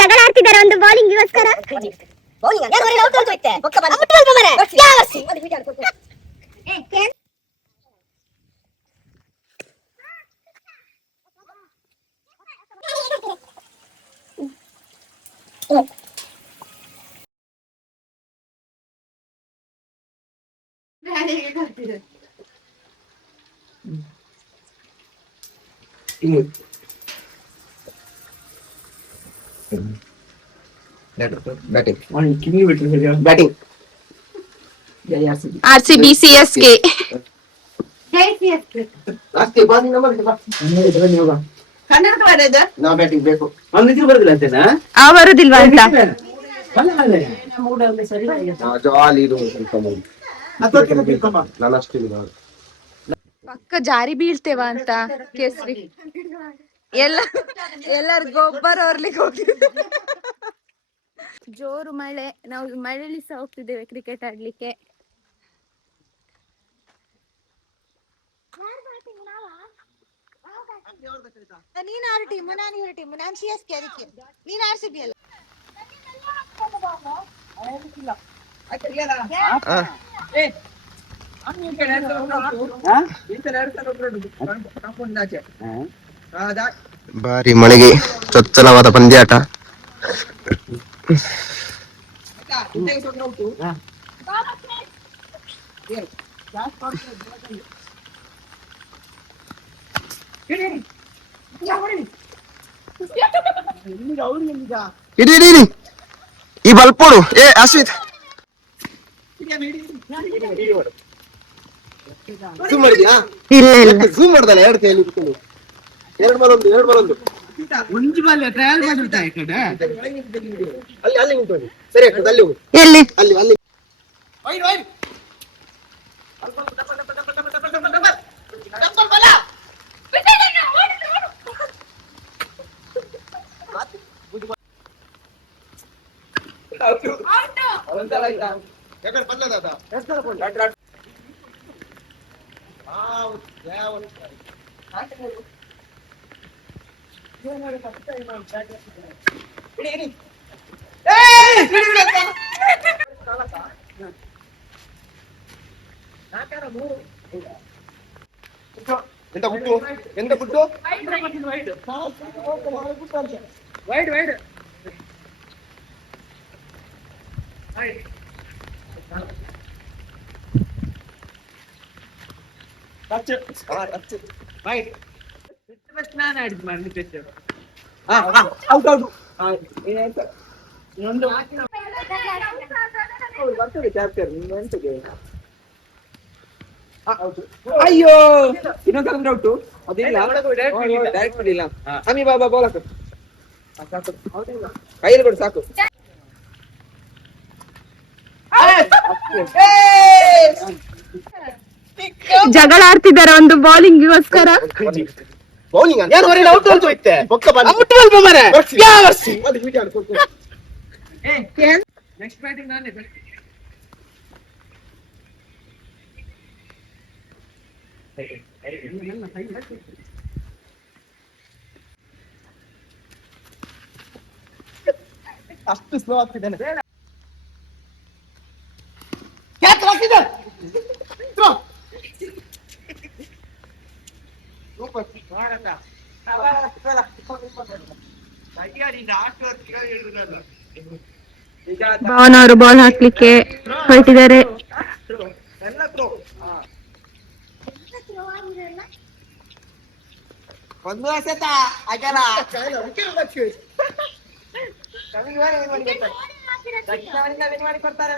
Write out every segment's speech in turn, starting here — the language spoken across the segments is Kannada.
ಜಗಳ ಆಡ್ತಿದ್ದಾರೆ ಒಂದು ಬೌಲಿಂಗ್ಗೋಸ್ಕರ. Batting RCB CSK. ಬರುದಿಲ್ವಾ ಅಂತ ಪಕ್ಕ ಜಾರಿ ಬೀಳ್ತೇವ ಅಂತ ಕೇಸರಿ ಎಲ್ಲರ ಗೊಬ್ಬರ ಹೊರ್ಲಿಕ್ಕೆ ಹೋಗ್ತಿದ್ದೆ. ಜೋರು ಮಳೆ, ನಾವು ಮಳೆಯಲ್ಲಿ ಸಹ ಹೋಗ್ತಿದ್ದೇವೆ ಕ್ರಿಕೆಟ್ ಆಡ್ಲಿಕ್ಕೆ. ನೀನ್ ಆರು ಟೀಮ್, ನಾನು ಇವ್ರ ಟೀಮ್, ನಾನು CSK, ಅದಕ್ಕೆ ನೀನ್ RCB ಅಲ್ಲ. ಭಾರಿ ಮಳೆಗೆ ಚೊಚ್ಚಲವಾದ ಪಂದ್ಯಾಟ. ಇಡಿ ಈ ಬಲ್ಪೋಡು. ಅಶ್ವಿತ್ ಝೂಮ್ ಮಾಡಿದ್ಯಾ? ಝೂಮ್ ಮಾಡ್ದಾನೆ ಎರಡು ಕೈಯಲ್ಲಿ ಇಟ್ಕೊಂಡು. 2 ಬಾಲ್ 1 ಅಲ್ಲಿ ಉಂಟು. ಸರಿ ಆಗ್ತದೆ, ಅಲ್ಲಿ ಹೋಗು. ಎಲ್ಲಿ ಅಲ್ಲಿ ಎಂತ ಬಿಟ್ಟು ವೈಡ್ ನಾನು ಆಡಿದ್ ಮಾಡಿ ಔಟ್ ಇನ್ನೊಂದು ಬರ್ತದೆ ಕ್ಯಾಪ್ಚರ್. ಎಂತಗೆ ಅಯ್ಯೋ ಇನ್ನೊಂದು ಔಟು. ಅದಿಲ್ಲ ಡೈರೆಕ್ಟ್ ಬಿಡಿಲ್ಲ. ಅಮಿ ಬಾಬಾ ಬೋಲಕ್ ಕೈಯಲ್ಲಿ ಕೊಡು ಸಾಕು. ಜಗಳ ಆಡ್ತಿದ್ದಾರೆ ಒಂದು ಬೌಲಿಂಗ್ಗೋಸ್ಕರ. ಬೌಲಿಂಗ್ ನೆಕ್ಸ್ಟ್ ಬ್ಯಾಟಿಂಗ್ ನಾನೇ. ಅಷ್ಟು ಸ್ಲೋ ಆಗ್ತಿದ್ದೇನೆ. ಭವನ್ ಅವರು ಬಾಲ್ ಹಾಕ್ಲಿಕ್ಕೆ ಹೊರಟಿದ್ದಾರೆ. ಒಂದು ವರ್ಷ ಆಗಲ್ಲ. ಮಾಡಿ ಕೊಡ್ತಾರೆ.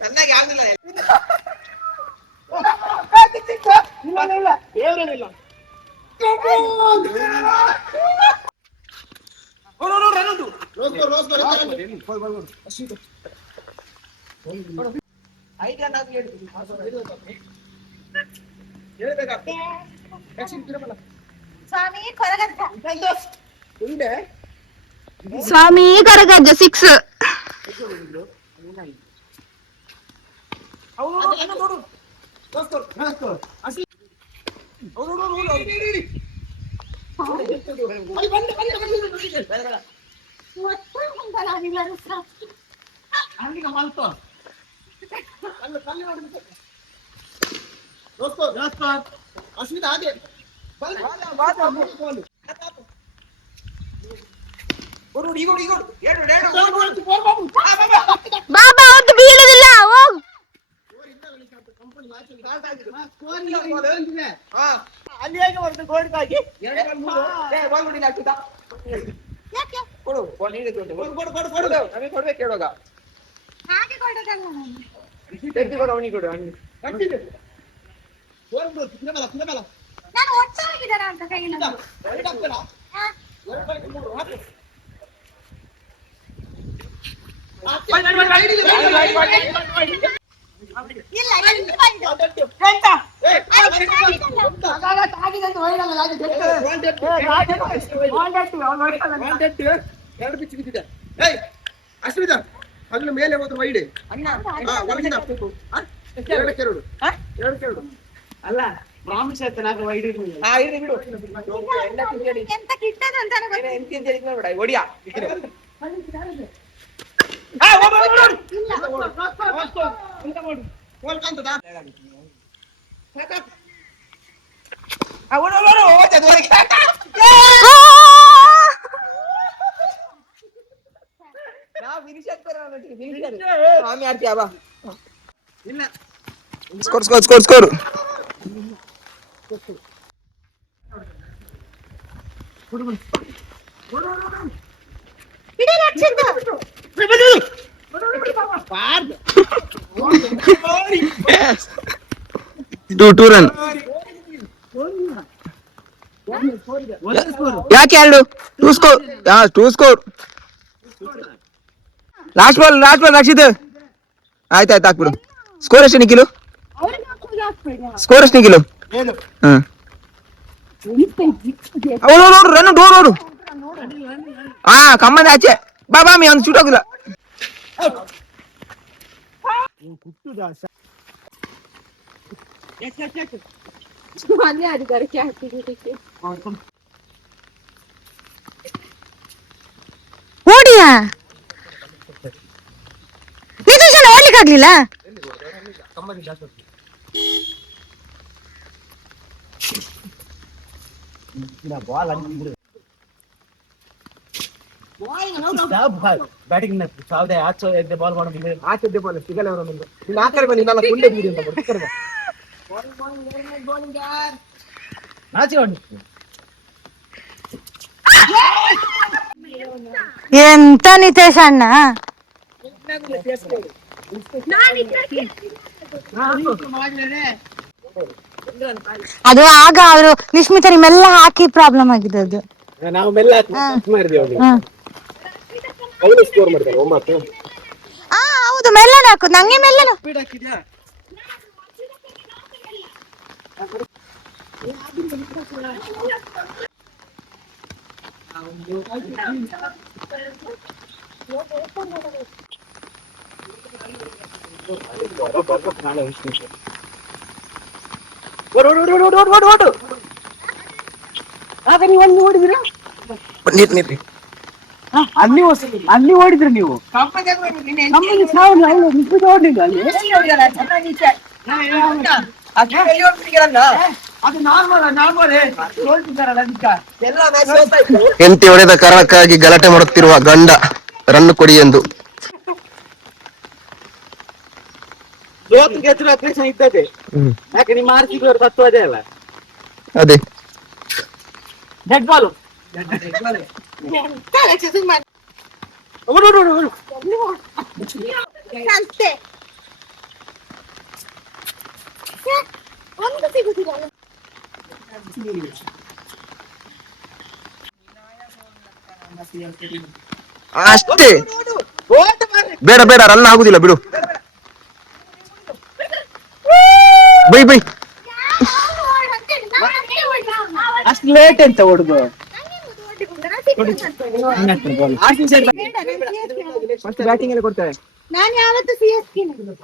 ಚೆನ್ನಾಗಿ ಆಗಿಲ್ಲ. ಐಡಿಯಾ ನಾನು ಹೇಳ್ಬೇಕಾ ಸ್ವಾಮಿ ಕೊರಗಜ್ಜ ಉಂಡೆ ಸ್ವಾಮಿ ಕರಗಜ್ಜ 6 ಬಾಬಾ ಅವತ್ತು ಬೀಳುದಿಲ್ಲ ಹೋಗ್ ಅಲ್ಲಿ ಹೇಗೆ ಬರ್ತದೆ ಗೋಲ್ಡ್ಗಾಗಿ ಯಾಕೆ ಕೊಡು ನಮಗೆ ಕೊಡ್ಬೇಕು ಕೇಳುವಾಗ ಹಾಗೆ ಕೊಡೋದಲ್ಲ ನಾನು ತೆಗ್ದು ಕೊಡು ಅವನಿಗೆ ಕೊಡು ಅವನಿಗೆ ನಾನು ಒಟ್ಟಾಗಿದ್ದಾನ ಅಂತ ಕೈಯಲ್ಲಿ ಹಾ. ಇಲ್ಲ ಇಲ್ಲಿ ಬಂದು. ಎರಡು ಬಿಚ್ಚಿ ಬಿದ್ದಿದೆ ಅಶ್ವಿತಾ ಅದ್ರ ಮೇಲೆ ಹೋದ್ರೆ ವೈಡೆ ಒಳಗಿನ ಎರಡು ಅಲ್ಲ ಪ್ರಾಮಿಸ್ ಆಯ್ತು ನಾನು ವೈಡ್ ಬಿಡು ಎಂತ ಕಿಟ್ಟದ ಅಂತ ಬೇಡ ಒಡಿಯಾ ಸ್ಕೋರ್ ಇಡೀ ರಕ್ಷಿತ 2 ರನ್ ಯಾಕೆ 2 ಸ್ಕೋರ್ ಲಾಸ್ಟ್ ಬಾಲ್ ರಕ್ಷಿತ್ ಆಯ್ತು ಹಾಕ್ಬಿಡು ಸ್ಕೋರ್ ಎಷ್ಟು ನಿಖಿಲು ರನ್ ಡೋರ್ ಕಮ್ಮಂದ ಆಚೆ ಬಾ ಮೀ ಒಂದು ಶೂಟ್ ಹೋಗಿಲ್ಲ ಅಲ್ಲಿ ಆಡಿದ್ದಾರೆ ಓಡಿಯಾ ನಿಜ ಓಡ್ಲಿಕ್ಕೆ ಆಗ್ಲಿಲ್ಲ ಬ್ಯಾಟಿಂಗ್ ಸಾವಿರದ ಆಚೆ ಬಾಲ್ ಮಾಡೋದು ಆಚೆ ಬಾಲ್ ಸಿಗಲ್ಲ ಅವರೊಂದು ನೀನು ಆ ಕಡೆ ಬನ್ನಿ ನಾನು ಕುಂಡೆ ಬೀರಿ ಅಂತ ಬರ್ತಾರೆ ಎಂತ ನಿತೇಶ್ ಅಣ್ಣ ಅದು ಆಗ ಅವರು ನಿಶ್ಮಿತ ನಿಮ್ಮೆಲ್ಲ ಹಾಕಿ ಪ್ರಾಬ್ಲಮ್ ಆಗಿದೆ ಅದು ನಾವು ಮೆಲ್ಲ ಮಾಡಿದ್ದೇವೆ ಅವನು ಸ್ಕೋರ್ ಮಾಡಿದ್ದಾರೆ 9 ಹೌದು ಮೆಲ್ಲನ ಹಾಕು ನಂಗೆ ಮೆಲ್ಲನ ಅಲ್ಲಿ ಓಡಿದ್ರಿ ನೀವು ಹೆಂಡತಿ ಹೊಡೆದ ಕಾರಣಕ್ಕಾಗಿ ಗಲಾಟೆ ಮಾಡುತ್ತಿರುವ ಗಂಡ ರನ್ ಕೊಡಿ ಎಂದು ಅಪೇಕ್ಷೆ ಇದ್ದದೆ ಯಾಕೆ ನಿಮ್ಮ ಆರ್ಸಿಬಿ ಅವರು ತತ್ವ ಅದೇ ಅಲ್ಲ ಅದೇ ಡೆಡ್ ಬಾಲ್ ಒಂದು ಸಿಗುದಿಲ್ಲ ಅಷ್ಟೇ ಬೇಡ ರನ್ ಆಗುದಿಲ್ಲ ಬಿಡು ಬೈ ಬೈ. ಅಷ್ಟು ಲೇಟ್ ಎಂತ ಓಡುದು? ಫಸ್ಟ್ ಬ್ಯಾಟಿಂಗ್ ಎಲ್ಲ ಕೊಡ್ತಾರೆ. ನಾನು ಯಾವತ್ತು CSK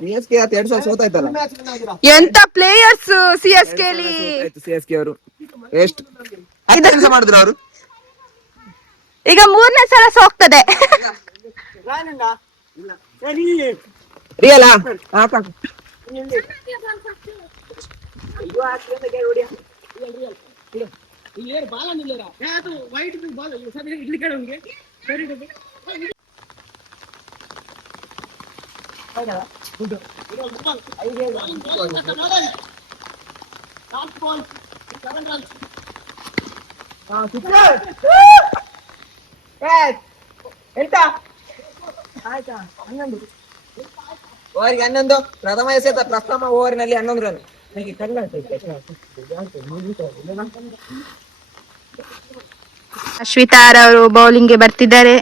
CSK 2 ಸೋತಾಯ್ತಲ್ಲ. ಎಂತ ಪ್ಲೇಯರ್ಸ್ CSK ಅಲ್ಲಿ. CSK ಅವರು ಎಷ್ಟು ಕೆಲಸ ಮಾಡಿದ್ರು ಅವರು? ಈಗ 3ನೇ ಸಲ ಸೋಗ್ತದೆ. ರಿಯಲ್ ಎಂತ ಆಯ್ತಾ? 11 ಓವರ್ಗೆ 11. ಪ್ರಥಮ ಎಸೆತ ಪ್ರಥಮ ಓವರ್ನಲ್ಲಿ 11 ರನ್. ಅಶ್ವಿತಾರ್ ಅವರು ಬೌಲಿಂಗ್ಗೆ ಬರ್ತಿದ್ದಾರೆ.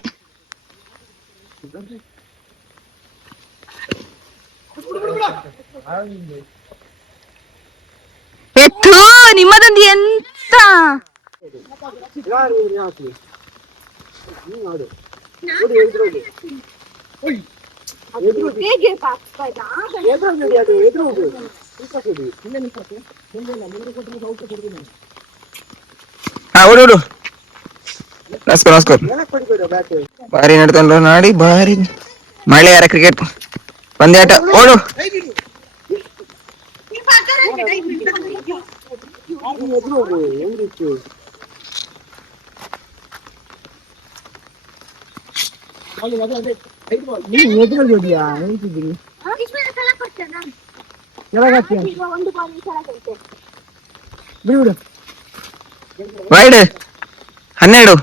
ಎತ್ತು ನಿಮ್ಮದೊಂದು ಎಂತ ಓಡು. ನಮಸ್ಕಾರ. ಬಾರಿ ನಡ್ತಂಡ್ರು ನಾಡಿ ಬಾರಿ ಮಳೆಯಾರ ಕ್ರಿಕೆಟ್ ಪಂದ್ಯಾಟ. ಓಡು. ವೈಡ್ 12.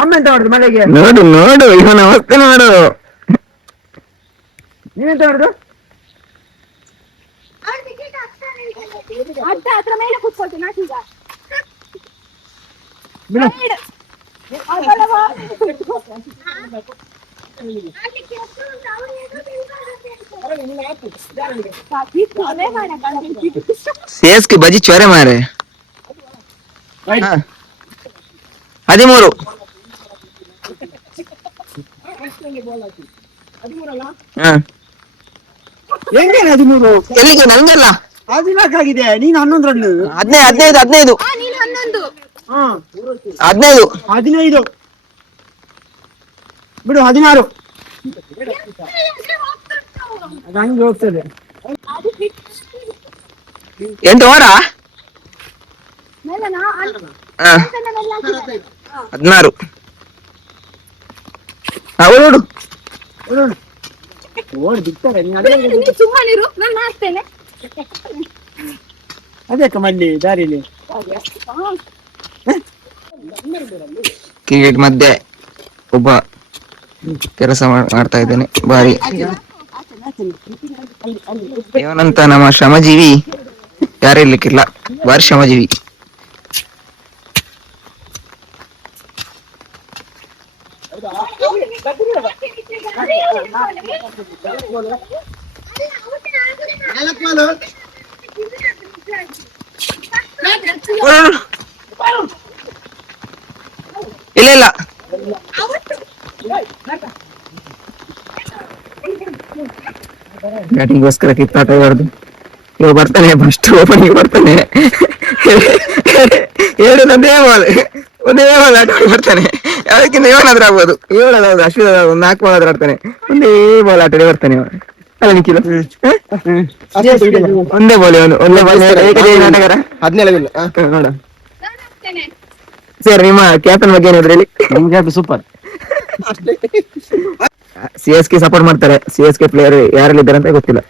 ಅಮ್ಮೆಂತ ಮಾಡುದು ಮಳೆಗೆ? ನೋಡು ನೋಡು ಇವನ ಅವಸ್ಥೆ ನೋಡು. ನೀವೆಂತ ಮಾಡುದು? ಹತ್ರ ಮೇಲೆ ಕೂತ್ಕೊಳ್ತೇನೆ ನಾಟೀಗ. CSK ಬಜಿ ಚೋರೆ ಮಾರೆ. 13. ಹೆಂಗೇನೆ 13? ಎಲ್ಲಿಗೆ? ನಂಗಲ್ಲ. 14 ಆಗಿದೆ. ನೀನು 11 ರನ್. 15. 15. 15 ಬಿಡು. 16 ಹಂಗೆ ಹೋಗ್ತದೆ. 8 ಓವರ. 16. ಓಡು. ಓಡಿ ಬಿಡ್ತಾರೆ. ಸುಮ್ಮನಿರು, ನಾನು ಮಾಡ್ತೇನೆ. ಅದಕ್ಕೆ ಮಲ್ಲಿ ದಾರಿಲಿ ಕ್ರಿಕೆಟ್ ಮಧ್ಯೆ ಒಬ್ಬ ಕೆಲಸ ಮಾಡ್ತಾ ಇದ್ದೇನೆ. ಬಾರಿ ಇವನಂತ ನಮ್ಮ ಶ್ರಮಜೀವಿ ಯಾರಿರ್ಲಿಕ್ಕಿಲ್ಲ. ಬಾರಿ ಶ್ರಮಜೀವಿ. ಇಲ್ಲ ಇಲ್ಲ ಬ್ಯಾಟಿಂಗ್ಗೋಸ್ಕರ ಕಿತ್ತಾಟ ಹೊಡೆದು ಇವ ಬರ್ತಾನೆ. ಫಸ್ಟ್ ಓಪನಿಂಗ್ ಬರ್ತಾನೆ. ಒಂದೇ ಬಾಲ್ ಆಟ ಬರ್ತಾನೆ. ಅದಕ್ಕಿಂತ ಇವನಾದ್ರೂ ಆಗ್ಬೋದು. ಇವಳಾದ್ರು ಅಶ್ವಿನ್ 4 ಬಾಲ್ ಆದ್ರೂ ಆಡ್ತಾನೆ. ಒಂದೇ ಬಾಲ್ ಆಟ ಬರ್ತಾನೆ ಇವ. ಅಲ್ಲ ನಿಖಿಲ ಒಂದೇ ಬಾಲ್. ಒಂದೇ ಬಾಲ್ ಆಟಗಾರ. 17 ನೋಡ ಸರ್. ನಿಮ್ಮ ಕ್ಯಾಪ್ಟನ್ ಬಗ್ಗೆ ಏನಾದ್ರು ಹೇಳಿ. ಸೂಪರ್. CSK ಸಪೋರ್ಟ್ ಮಾಡ್ತಾರೆ. CSK ಪ್ಲೇಯರ್ ಯಾರೆಲ್ಲ ಇದ್ದಾರೆ ಅಂತ ಗೊತ್ತಿಲ್ಲ.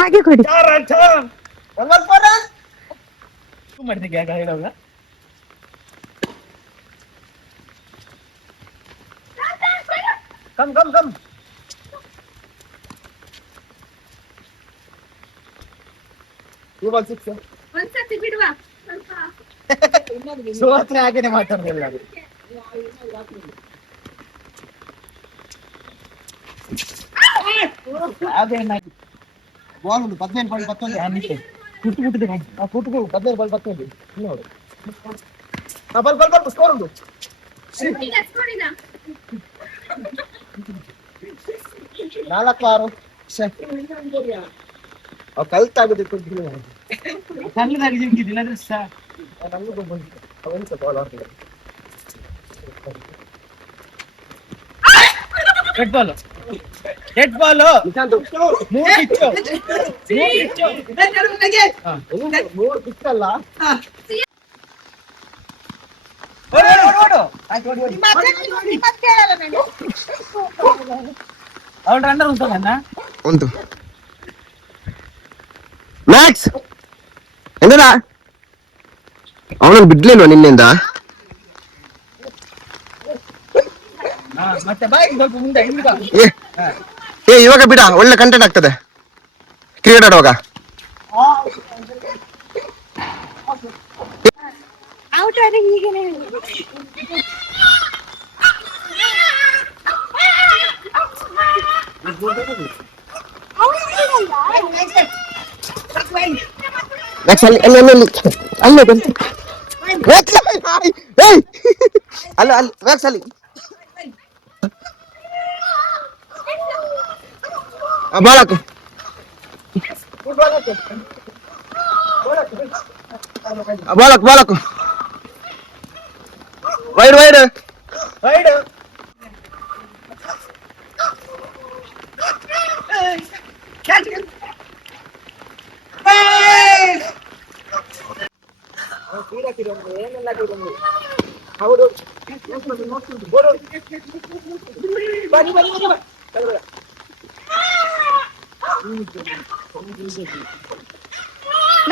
ಹಾಗೆ ಕೊಡಿ. ಒಂದ್ಸತಿ ಬಿಡುವ ಸ್ವಲ್ಪ. ಸೋತ್ರೆ ಹಾಗೇನೆ ಮಾತಾಡ್ದಿಲ್ಲ ಅದು. ಅದೇನಾಗಿ ಬಾಲ್ ಒಂದು 15.11 ಕುಟ್ಟು ಕುಟ್ಟು 15.11 ನೋಡು. ಬಲ್ ಸ್ಕೋರ್ ಉಂಟು. ಈಗ ಸ್ಕೋರಿನ 4-6. ಕಲ್ತಾಗುದಿತ್ತು ಕಲ್ಲದಾಗಿ ಜಿಂಕಿದ್ದಿಲ್ಲ ಅಂದ್ರೆ ನಮಗೂ ಬಂದಿತ್ತು ಅವನಿಸ ಬಾಲ್ ಆಡ್ತಿದ್ದ. ರೆಡ್ ಬಾಲ್ ಮೂರು ಪಿಚ್ಚಲ್ಲ. ಅವಳು ರನ್ನರ್ ಉಂಟಲ್ಲ ಉಂಟು ಮ್ಯಾಕ್ಸ್ ಎಂದದ ಅವನನ್ನು ಬಿಡ್ಲಿಲ್ವಾ ನಿನ್ನೆಂದ? ಮತ್ತೆ ಬಾಯ್ ಸ್ವಲ್ಪ ಮುಂದೆ ಏ ಇವಾಗ ಬಿಡ, ಒಳ್ಳೆ ಕಂಟೆಂಟ್ ಆಗ್ತದೆ ಕ್ರಿಕೆಟ್ ಆಡುವಾಗ. ಔಟ್ ಆದ್ರೆ ಹೀಗೇನೆ ಮ್ಯಾಕ್ಸ್ ಅಲ್ಲಿ ಅಲ್ಲಿ ಅಲ್ಲಿ ಅಲ್ಲೇ ಬಂತು ಮ್ಯಾಕ್ಸ್ ಅಲ್ಲ ಅಲ್ಲಿ ಮ್ಯಾಕ್ಸ್ ಅಲ್ಲಿ ಬಾಳಕು ಬಾಳಕು ವೈಡ್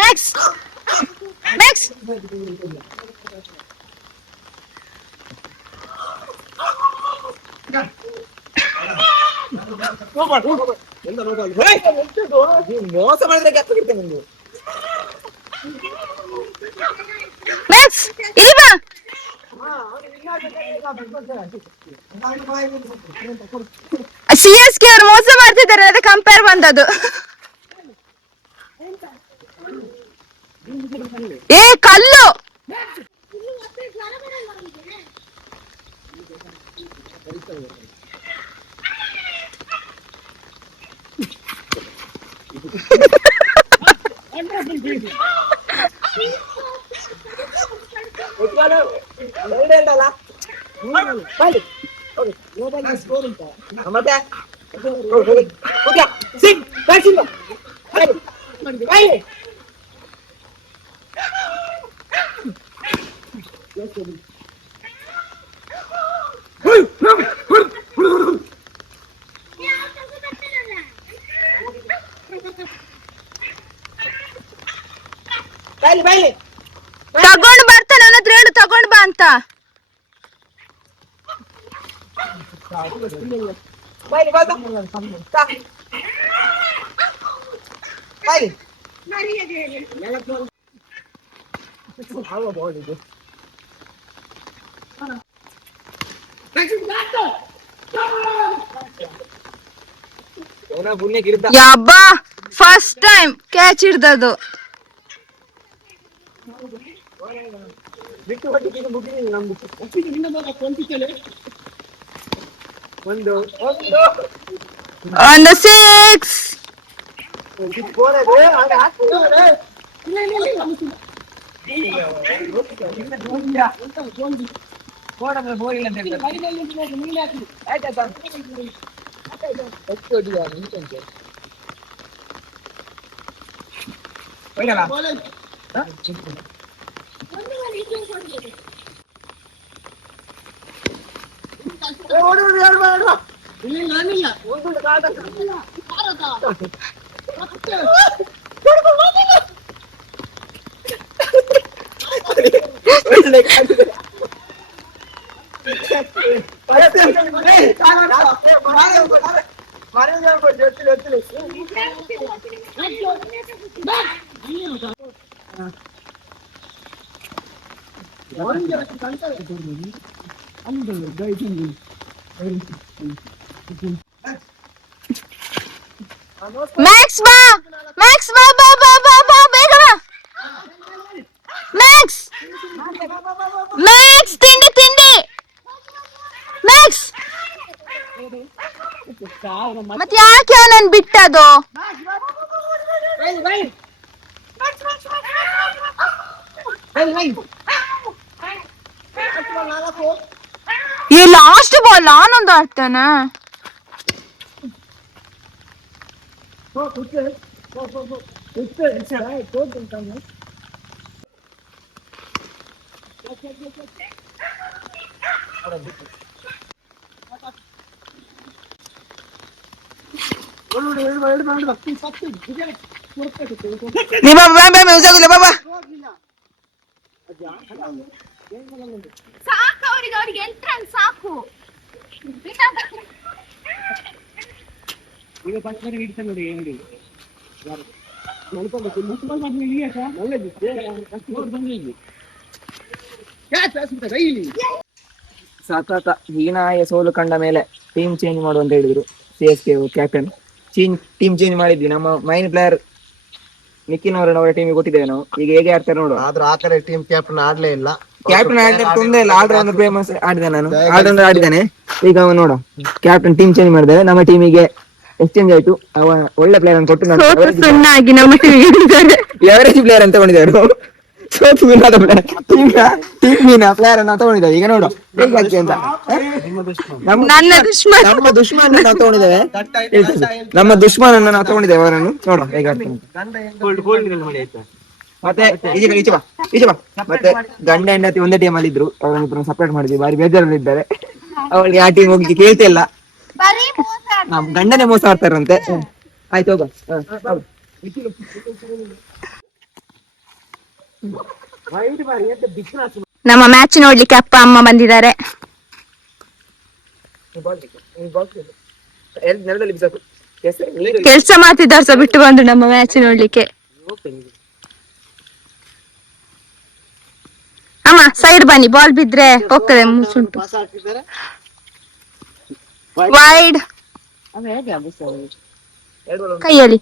ನೆಕ್ಸ್ಟ್ ಮೋಸ ಮಾಡಿದ್ರೆ ಗೆತ್ತಿರ್ತೇನೆ ನಿಮ್ದು. ನೆಕ್ಸ್ಟ್ ಇಲ್ಲಿ ಬಾ. CSK ಅವ್ರು ಮೋಸ ಮಾಡ್ತಿದ್ದಾರೆ, ಅದೇ ಕಂಪೇರ್ ಬಂದದ್ದು. ಏ ಕಲ್ಲು ತಗೊಂಡ್ ಬರ್ತಾನೆ, ಅವನ ಹತ್ರ ಹೇಳು ತಗೊಂಡ್ ಬಾ ಅಂತ. ಯಬ್ಬಾ ಫಸ್ಟ್ ಟೈಮ್ ಕ್ಯಾಚ್ ಹಿಡ್ದದು. On the 6. ಮ್ಯಾಕ್ಸ್ ಬಾ, ಮ್ಯಾಕ್ಸ್ ಬಾ ಬಾ ಬಾ ಬಾ ಬಾ ಬೇಗ ಬಾ. ಮ್ಯಾಕ್ಸ್, ಮ್ಯಾಕ್ಸ್ ತಿಂಡಿ ತಿಂಡಿ. ಮ್ಯಾಕ್ಸ್ ಮತ್ತೆ ಯಾಕೆ ಅವನನ್ನು ಬಿಟ್ಟದು? ಈ ಲಾಸ್ಟ್ ಬಾಲ್ ನಾನೊಂದು ಆಡ್ತಾನೆ. ಸಾಕು ಅವ್ರಿಗೆ ಎಂಟ್ರನ್ಸ್ ಸಾಕು. ಸತತ ಹೀನಾಯ ಸೋಲು ಕಂಡ ಮೇಲೆ ಟೀಮ್ ಚೇಂಜ್ ಮಾಡು ಅಂತ ಹೇಳಿದ್ರು CSK ಕ್ಯಾಪ್ಟನ್. ಟೀಮ್ ಚೇಂಜ್ ಮಾಡಿದ್ವಿ. ನಮ್ಮ ಮೈನ್ ಪ್ಲೇಯರ್ ನಿಖಿಲ್ ಅವರ ಟೀಮಿಗೆ ಕೊಟ್ಟಿದ್ದೇವೆ ನಾವು. ಈಗ ಹೇಗೆ ಆಡ್ತಾರೆ ನೋಡುವ. ಆದ್ರೂ ಆ ಕಡೆ ಟೀಮ್ ಕ್ಯಾಪ್ಟನ್ ಆಡ್ಲೇ ಇಲ್ಲ. ಕ್ಯಾಪ್ಟನ್ ಆಡಿದ್ರೆ ತೊಂದರೆ ಇಲ್ಲ. ಆಲ್ರೌಂಡರ್ ಫೇಮಸ್ ಆಡಿದೆ ನಾನು, ಆಲ್ರೌಂಡರ್ ಆಡಿದ್ದಾನೆ. ಈಗ ಅವನು ನೋಡ ಕ್ಯಾಪ್ಟನ್ ಟೀಮ್ ಚೇಂಜ್ ಮಾಡಿದ್ದೇವೆ. ನಮ್ಮ ಟೀಮಿಗೆ ಎಕ್ಸ್ಚೇಂಜ್ ಆಯ್ತು. ಅವ ಒಳ್ಳೆ ಪ್ಲೇಯರ್ ಅಂತ ಕೊಟ್ಟು ಎವರೇಜ್ ಪ್ಲೇಯರ್ ಅಂತ ತಗೊಂಡಿದ್ದಾರೆ. ಪ್ಲೇಯರ್ ಅನ್ನ ತಗೊಂಡಿದ್ದೇವೆ. ಈಗ ನೋಡು ಹೇಗೆ ಅಂತ ನಮ್ಮ ದುಶ್ಮನ್ ನಾವು ತಗೊಂಡಿದ್ದೇವೆ. ನಮ್ಮ ದುಶ್ಮನ್ ಅನ್ನ ನಾವು ತಗೊಂಡಿದ್ದೇವೆ. ಅವರನ್ನು ನೋಡು ಹೇಗೆ ಮತ್ತೆ ಈಚೆ ಬಾ. ಮತ್ತೆ ಗಂಡ ಹೆಂಡತಿ ಒಂದೇ ಟೀಮ್ ಅಲ್ಲಿ ಇದ್ರು. ಅವರನ್ನು ಸಪರೇಟ್ ಮಾಡಿದ್ವಿ. ಬಾರಿ ಬೇಜಾರಲ್ಲಿ ಇದ್ದಾರೆ. ಅವಳಿಗೆ ಆ ಟೀಮ್ ಹೋಗಿ ಕೇಳ್ತಿಲ್ಲ. ನಮ್ ಗಂಡನೇ ಮೋಸ ಮಾಡ್ತಾರಂತೆ. ಆಯ್ತು ಹೋಗ. ನಮ್ಮ ಮ್ಯಾಚ್ ನೋಡ್ಲಿಕ್ಕೆ ಅಪ್ಪ ಅಮ್ಮ ಬಂದಿದ್ದಾರೆ. ಕೆಲ್ಸ ಮಾಡ್ತಿದ್ದಾರೆ ಸಹ ಬಿಟ್ಟು ಬಂದು ನಮ್ಮ ಮ್ಯಾಚ್ ನೋಡ್ಲಿಕ್ಕೆ. ಅಮ್ಮ ಸೈಡ್ ಬನ್ನಿ, ಬಾಲ್ ಬಿದ್ರೆ ಹೋಗ್ತದೆ. ಮುಸುಂಟು ವೈಡ್ ಕೈಯಲ್ಲಿ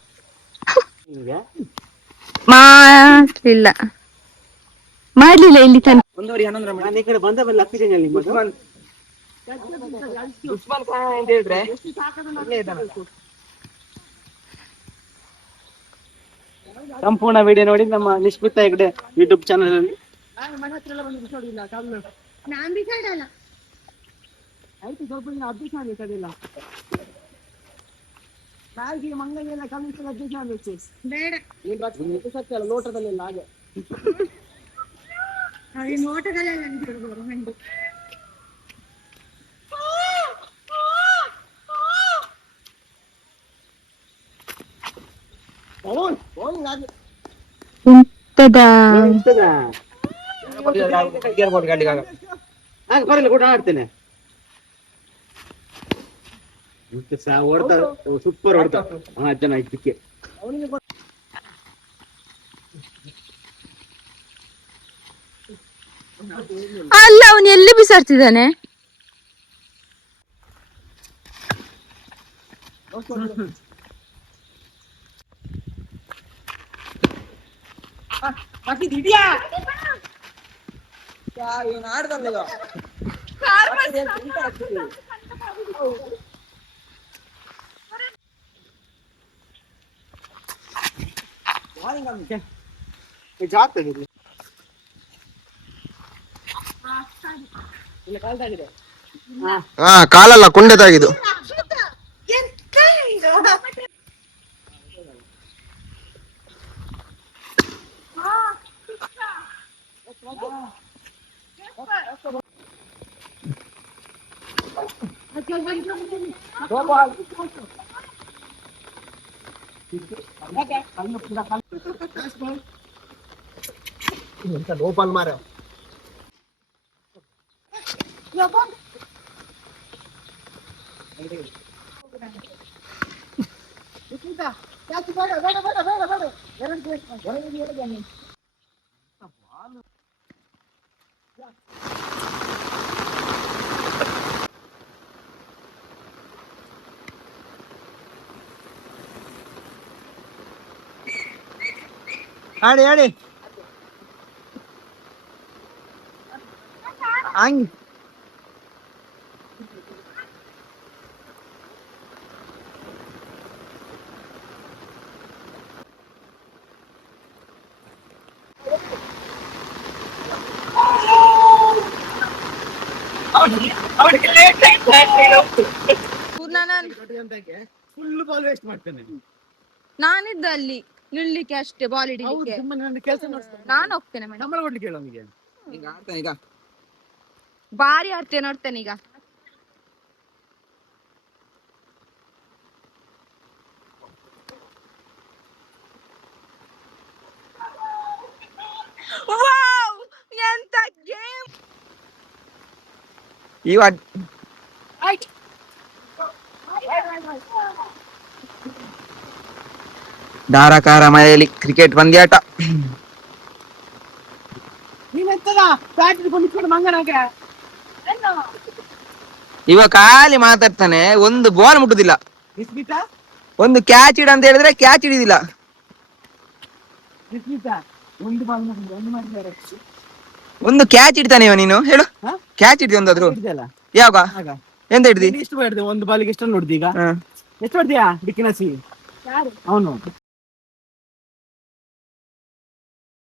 ಮಾಡ್ಲಿಲ್ಲ ಇಲ್ಲಿ ತನಕ. ಸಂಪೂರ್ಣ ವಿಡಿಯೋ ನೋಡಿ ನಮ್ಮ ನಿಷ್ಮಿತಾ ಹೆಗ್ಡೆ ಯೂಟ್ಯೂಬ್ ಚಾನಲ್ ಅಲ್ಲಿ. ಲೋಟದಲ್ಲೆಲ್ಲ ಹಾಗೆ ಕೂಡ ಆಡ್ತೇನೆ. ಸೂಪರ್ ಹೊಡ್ತಾ ಜನ ಇದಕ್ಕೆ. ಅಲ್ಲ ಅವನು ಎಲ್ಲಿ ಬಿಸಾಡ್ತಿದ್ದಾನೆ? ಕಾಲಲ್ಲ ಕುಂಡೆದಾಗಿದ್ದು. ಓಪನ್ ಮಾರ ಆಡಿ ಆಡಿ ಹಂಗ್ ಫುಲ್ ಬಾಲ್ ವೇಸ್ಟ್ ಮಾಡ್ತೇನೆ. ನಾನಿದ್ದ ಅಲ್ಲಿ ನಿಲ್ಲಿಕ್ಕೆ ಅಷ್ಟೇ ಬಾಲ್ ಹಿಡಿಲಿಕ್ಕೆ. ಕೆಲಸ ನಾನು ಹೋಗ್ತೇನೆ ಮೇಡಮ್. ಸಂಬಳ ಕೊಡ್ಲಿಕ್ಕೆ ಹೇಳು ಅವನಿಗೆ. ಈಗ ಆಡ್ತಾನೆ ಈಗ. ಬಾರಿ ಆಡ್ತೇನೆ ನೋಡ್ತೇನೆ ಈಗ. ವಾವ್! ಎಂತ ಗೇಮ್! ಇವ ಧಾರಾಕಾರ ಮಳೆಯಲ್ಲಿ ಕ್ರಿಕೆಟ್ ಪಂದ್ಯಾಟ. ಇವ ಖಾಲಿ ಮಾತಾಡ್ತಾನೆ, ಒಂದು ಬಾಲ್ ಮುಟ್ಟುದಿಲ್ಲ. ಒಂದು ಕ್ಯಾಚ್ ಇಡ ಅಂತ ಹೇಳಿದ್ರೆ ಕ್ಯಾಚ್ ಹಿಡಿದಿಲ್ಲ. ಒಂದು ಕ್ಯಾಚ್ ಇಡ್ತಾನೆ ಇವ. ನೀನು ಹೇಳು, ಕ್ಯಾಚ್ ಹಿಡಿದಿ ಒಂದಾದ್ರು? ಯಾವಾಗ ಎಂತ ಹಿಡ್ದಿ? ಎಷ್ಟು ಮಾಡಿದೆ ಒಂದು ಬಾಲಿಗೆ ಎಷ್ಟು ನೋಡಿದ ಈಗ? ಎಷ್ಟು ಹೊಡ್ದಿಯಾ ಡಿಕ್ಕಿನಸಿ ಅವನು?